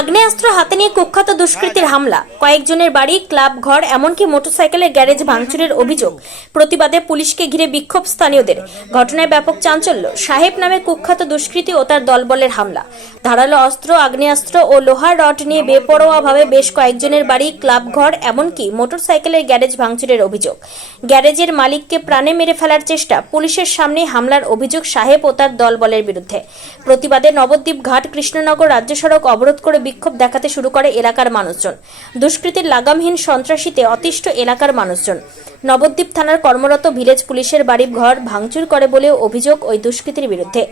আগ্নেয়াস্ত্র হাতে নিয়ে কুখ্যাত দুষ্কৃতীর হামলা। কয়েকজনের বাড়ি, ক্লাব, ঘর, এমনকি মোটরসাইকেলের গ্যারেজ ভাঙচুরের অভিযোগ। প্রতিবাদে পুলিশকে ঘিরে বিক্ষোভ স্থানীয়দের। ঘটনায় ব্যাপক চাঞ্চল্য। সাহেব নামে কুখ্যাত দুষ্কৃতী ও তার দলবলের হামলা। ধারালো অস্ত্র, আগ্নেয়াস্ত্র ও লোহার রড নিয়ে বেপরোয়াভাবে বেশ কয়েকজনের বাড়ি, ক্লাব, ঘর, এমনকি মোটরসাইকেলের গ্যারেজ ভাঙচুরের অভিযোগ। গ্যারেজের মালিককে প্রাণে মেরে ফেলার চেষ্টা পুলিশের সামনে হামলার অভিযোগ সাহেব ও তার দলবলের বিরুদ্ধে। প্রতিবাদে নবদ্বীপ ঘাট, কৃষ্ণনগর রাজ্য সড়ক অবরোধ করে বিক্ষোভ দেখাতে শুরু করে এলাকার মানুষজন। দুষ্কৃতীর লাগামহীন সন্ত্রাসীতে অতিষ্ঠ এলাকার মানুষজন। নবদ্বীপ থানার কর্মরত ভিলেজ পুলিশের বাড়ি ঘর ভাঙচুর করে বলে অভিযোগ ওই দুষ্কৃতীর বিরুদ্ধে।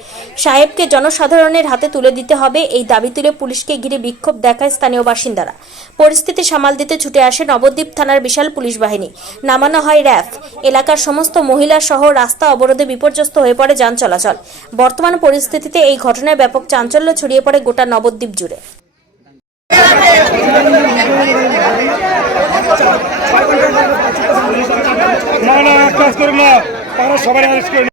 সাহেবকে জনসাধারণের হাতে তুলে দিতে হবে এই দাবি তুলে পুলিশকে ঘিরে বিক্ষোভ দেখায় স্থানীয় বাসিন্দারা। পরিস্থিতি সামাল দিতে ছুটে আসে নবদ্বীপ থানার বিশাল পুলিশ বাহিনী। নামানো হয় র্যাফ। এলাকার সমস্ত মহিলা সহ রাস্তা অবরোধে বিপর্যস্ত হয়ে পড়ে যান চলাচল। বর্তমান পরিস্থিতিতে এই ঘটনায় ব্যাপক চাঞ্চল্য ছড়িয়ে পড়ে গোটা নবদ্বীপ জুড়ে। না না কাজ করুন না, তারা সবাই অ্যারেস্ট করে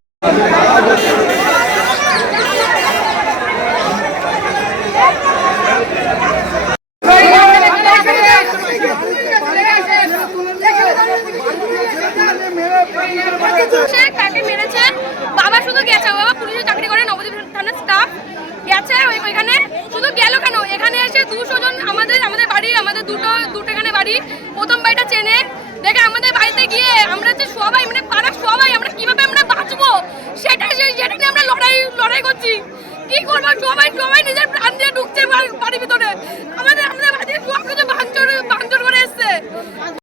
বাবা শুধু গেছে, বাবা পুলিশে চাকরি করে, নবদ্বীপ থানার স্টাফ গেছে ওইখানে। শুধু গেল দুটাখানে বাড়ি। প্রথম বাড়িটা চেনে। দেখে আমাদের বাড়িতে গিয়ে আমরা যে সবাই মানে পাড়ার সবাই, আমরা কীভাবে আমরা বাঁচবো? সেটাই সেটা নিয়ে আমরা লড়াই লড়াই করছি। কি করব? সবাই সবাই নিজের প্রাণ দিয়ে ঢুকছে বাড়ির ভিতরে। আমাদের আমাদের বাড়িতে সব